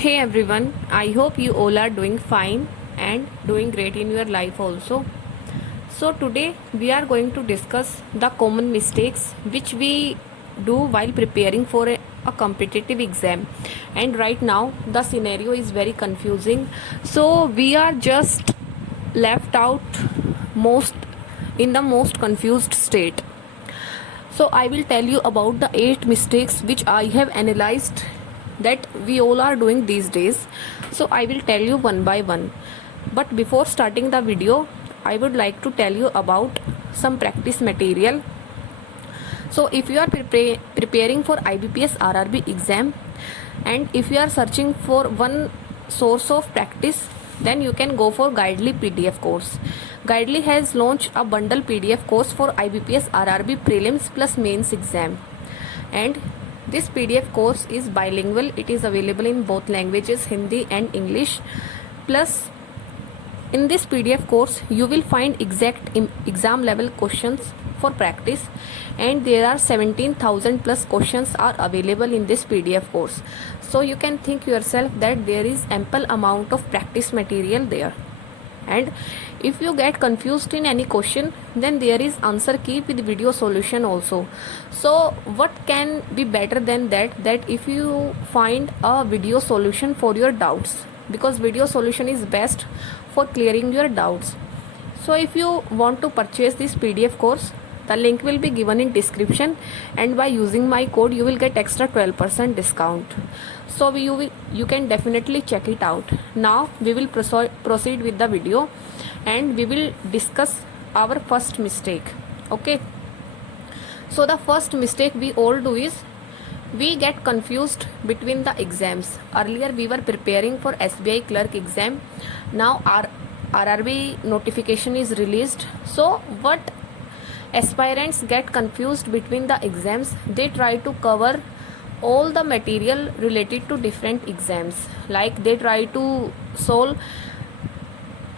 Hey everyone, I hope you all are doing fine and doing great in your life also. So, today we are going to discuss the common mistakes which we do while preparing for a competitive exam. And right now, the scenario is very confusing. So, we are just left out most in the most confused state. So I will tell you about the 8 mistakes which I have analyzed that we all are doing these days. So I will tell you one by one. But before starting the video, I would like to tell you about some practice material. So if you are preparing for IBPS RRB exam and if you are searching for one source of practice, then you can go for Guidely PDF course. Guidely has launched a bundle PDF course for IBPS RRB prelims plus mains exam, and this PDF course is bilingual. It is available in both languages, Hindi and English. Plus, in this PDF course, you will find exact exam level questions for practice, and there are 17,000 plus questions are available in this PDF course. So you can think yourself that there is ample amount of practice material there. And if you get confused in any question, then there is answer key with video solution also. So what can be better than that if you find a video solution for your doubts, because video solution is best for clearing your doubts. So if you want to purchase this PDF course, the link will be given in description, and by using my code you will get extra 12% discount. So you can definitely check it out. Now we will proceed with the video and we will discuss our first mistake. Okay, so the first mistake we all do is we get confused between the exams. Earlier we were preparing for SBI clerk exam. Now our RRB notification is released. So what aspirants get confused between the exams, they try to cover all the material related to different exams. Like they try to solve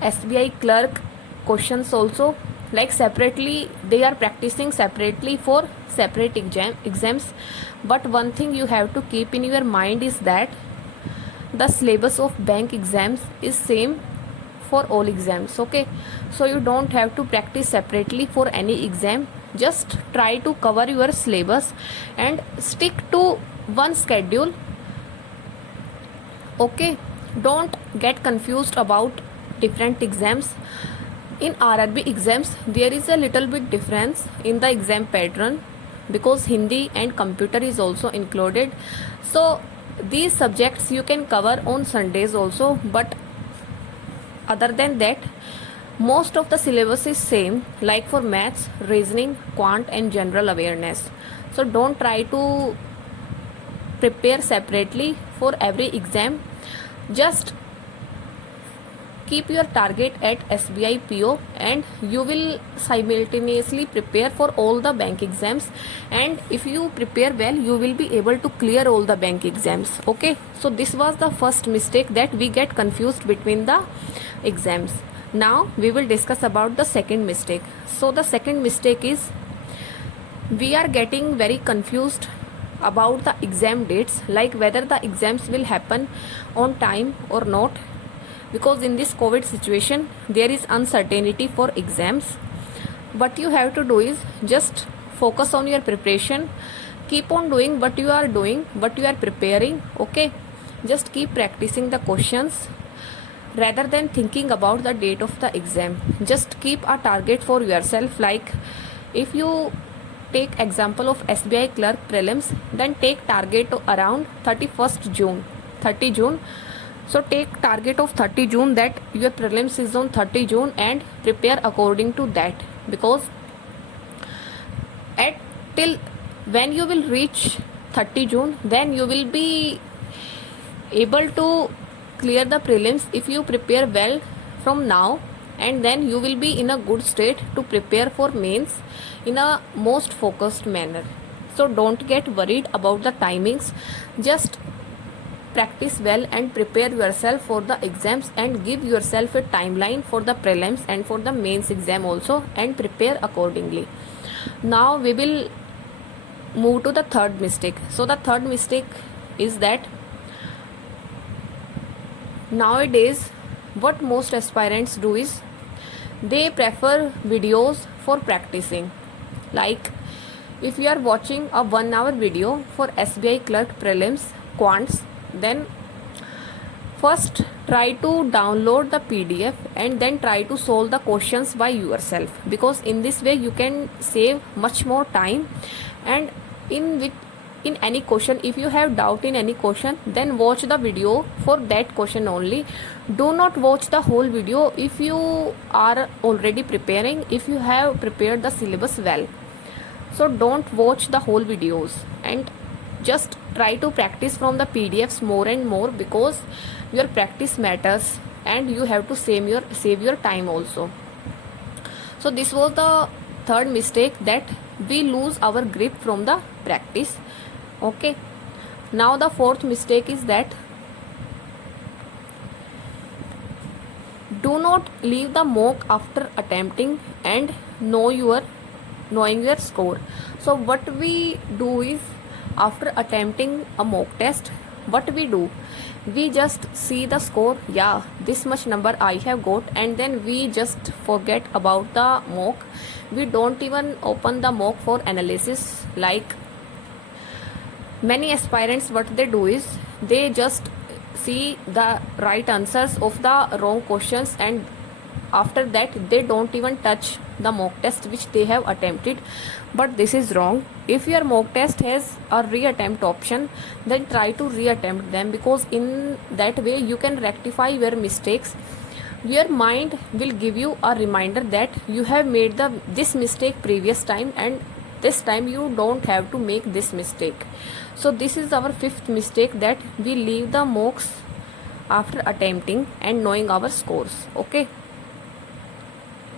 SBI clerk questions also. Like separately, they are practicing separately for separate exams. But one thing you have to keep in your mind is that the syllabus of bank exams is same for all exams. Okay, so you don't have to practice separately for any exam. Just try to cover your syllabus and stick to one schedule. Okay, don't get confused about different exams. In RRB exams there is a little bit difference in the exam pattern, because Hindi and computer is also included. So these subjects you can cover on Sundays also, but other than that most of the syllabus is same, like for maths, reasoning, quant and general awareness. So don't try to prepare separately for every exam. Just keep your target at SBI PO and you will simultaneously prepare for all the bank exams, and if you prepare well you will be able to clear all the bank exams. Okay, so this was the first mistake, that we get confused between the exams. Now we will discuss about the second mistake. So the second mistake is we are getting very confused about the exam dates, like whether the exams will happen on time or not, because in this COVID situation there is uncertainty for exams. What you have to do is just focus on your preparation, keep on doing what you are doing, what you are preparing. Okay, just keep practicing the questions rather than thinking about the date of the exam. Just keep a target for yourself. Like if you take example of SBI clerk prelims, then take target around 31st June, 30 June. So take target of 30 June, that your prelims is on 30 June, and prepare according to that, because at till when you will reach 30 June, then you will be able to clear the prelims if you prepare well from now, and then you will be in a good state to prepare for mains in a most focused manner. So don't get worried about the timings. Just practice well and prepare yourself for the exams, and give yourself a timeline for the prelims and for the mains exam also, and prepare accordingly. Now we will move to the third mistake. So the third mistake is that Nowadays, what most aspirants do is they prefer videos for practicing. Like if you are watching a 1 hour video for SBI clerk prelims quants, then first try to download the PDF and then try to solve the questions by yourself, because in this way you can save much more time. And in any question, if you have doubt in any question, then watch the video for that question only. Do not watch the whole video if you are already preparing, if you have prepared the syllabus well. So don't watch the whole videos and just try to practice from the PDFs more and more, because your practice matters and you have to save your time also. So this was the third mistake, that we lose our grip from the practice. Okay, now the fourth mistake is that do not leave the mock after attempting and knowing your score. So what we do is, after attempting a mock test, what we do, we just see the score, yeah, this much number I have got, and then we just forget about the mock. We don't even open the mock for analysis. Like many aspirants, what they do is they just see the right answers of the wrong questions, and after that they don't even touch the mock test which they have attempted. But this is wrong. If your mock test has a reattempt option, then try to reattempt them, because in that way you can rectify your mistakes. Your mind will give you a reminder that you have made this mistake previous time, and this time you don't have to make this mistake. So this is our fifth mistake, that we leave the mocks after attempting and knowing our scores. Okay,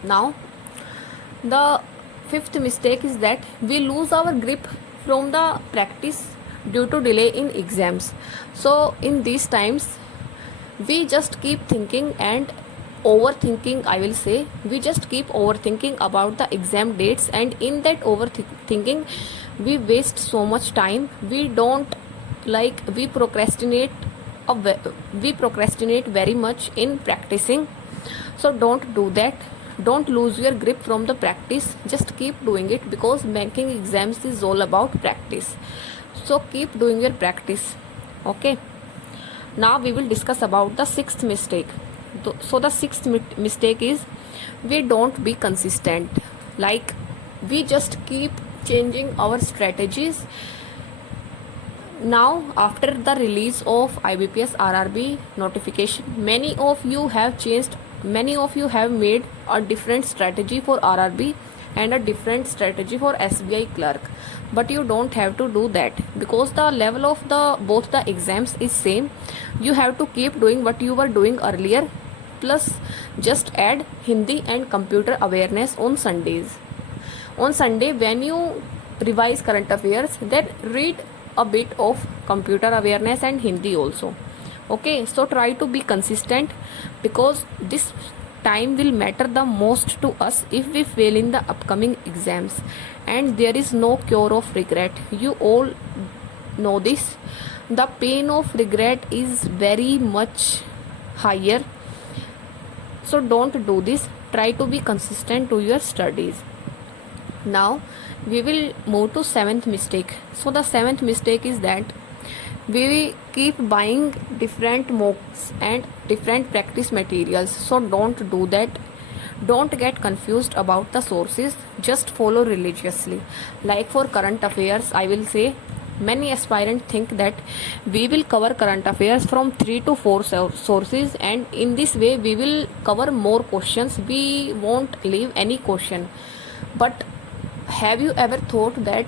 now the fifth mistake is that we lose our grip from the practice due to delay in exams. So in these times we just keep thinking and overthinking, I will say. We just keep overthinking about the exam dates, and in that overthinking we waste so much time. We procrastinate very much in practicing. So don't do that. Don't lose your grip from the practice. Just keep doing it, because banking exams is all about practice. So keep doing your practice. Okay, now we will discuss about the sixth mistake. So the sixth mistake is, we don't be consistent. Like we just keep changing our strategies. Now after the release of IBPS RRB notification, many of you have made a different strategy for RRB and a different strategy for SBI clerk. But you don't have to do that, because the level of both the exams is same. You have to keep doing what you were doing earlier, plus just add Hindi and computer awareness on Sundays. On Sunday, when you revise current affairs, then read a bit of computer awareness and Hindi also. Okay, so try to be consistent, because this time will matter the most to us if we fail in the upcoming exams. And there is no cure of regret. You all know this. The pain of regret is very much higher. So don't do this. Try to be consistent to your studies. Now we will move to seventh mistake. So the seventh mistake is that we keep buying different mocks and different practice materials. So don't do that. Don't get confused about the sources. Just follow religiously. Like for current affairs, I will say, many aspirants think that we will cover current affairs from 3 to 4 sources, and in this way we will cover more questions. We won't leave any question. But have you ever thought that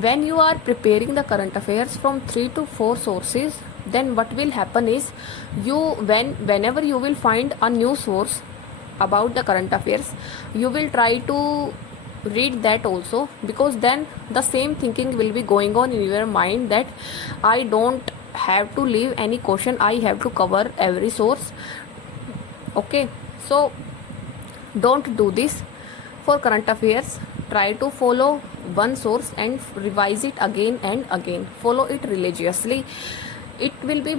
when you are preparing the current affairs from 3 to 4 sources, then what will happen is, whenever you will find a new source about the current affairs, you will try to read that also, because then the same thinking will be going on in your mind, that I don't have to leave any question, I have to cover every source. Okay, so don't do this. For current affairs, try to follow one source and revise it again and again. Follow it religiously. it will be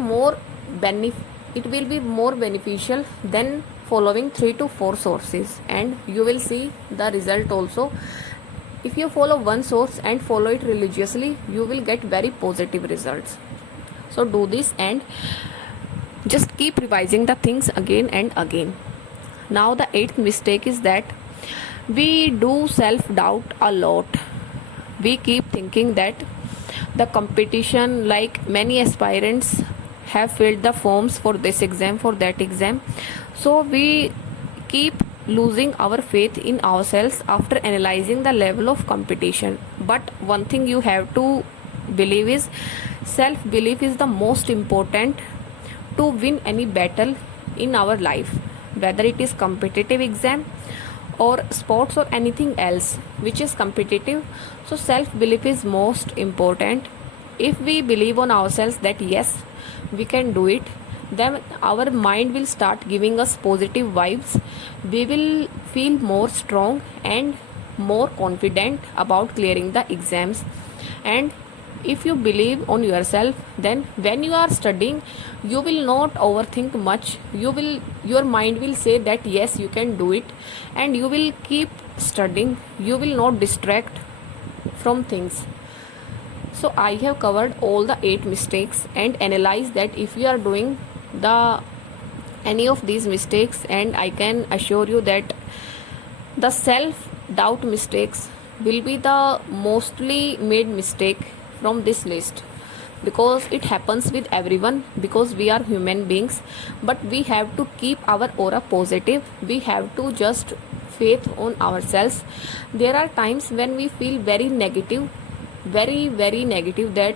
more beneficial than following 3 to 4 sources, and you will see the result also. If you follow one source and follow it religiously, you will get very positive results. So do this and just keep revising the things again and again. Now the eighth mistake is that we do self doubt a lot. We keep thinking that the competition, like many aspirants have filled the forms for this exam, for that exam, so we keep losing our faith in ourselves after analyzing the level of competition. But one thing you have to believe is self belief is the most important to win any battle in our life, whether it is competitive exam or sports or anything else which is competitive. So self belief is most important. If we believe on ourselves that yes, we can do it, then our mind will start giving us positive vibes. We will feel more strong and more confident about clearing the exams. And if you believe on yourself, then when you are studying, you will not overthink much. Your mind will say that yes, you can do it, and you will keep studying. You will not distract from things. So I have covered all the 8 mistakes and analyzed that if you are doing the any of these mistakes, and I can assure you that the self doubt mistakes will be the mostly made mistake from this list, because it happens with everyone, because we are human beings. But we have to keep our aura positive. We have to just faith on ourselves. There are times when we feel very negative, very negative, that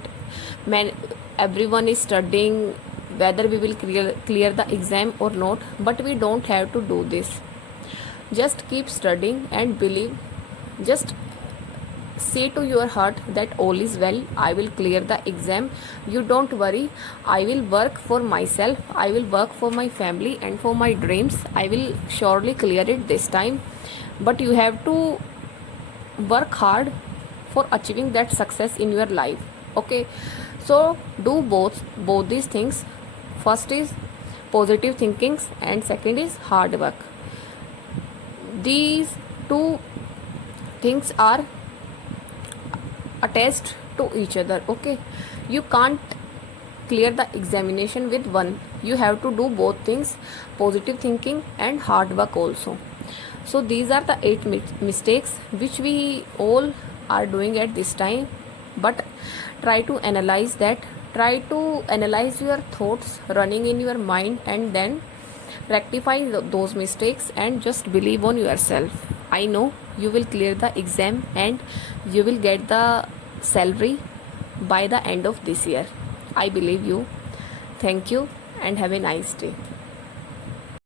everyone is studying, whether we will clear the exam or not. But we don't have to do this. Just keep studying and believe. Just say to your heart that all is well, I will clear the exam. You don't worry, I will work for myself, I will work for my family and for my dreams. I will surely clear it this time. But you have to work hard for achieving that success in your life. Okay, so do both these things. First is positive thinking and second is hard work. These two things are attached to each other. Okay, you can't clear the examination with one. You have to do both things, positive thinking and hard work also. So these are the 8 mistakes which we all are doing at this time. But try to analyze that. Try to analyze your thoughts running in your mind and then rectify those mistakes and just believe on yourself. I know you will clear the exam and you will get the salary by the end of this year. I believe you. Thank you and have a nice day.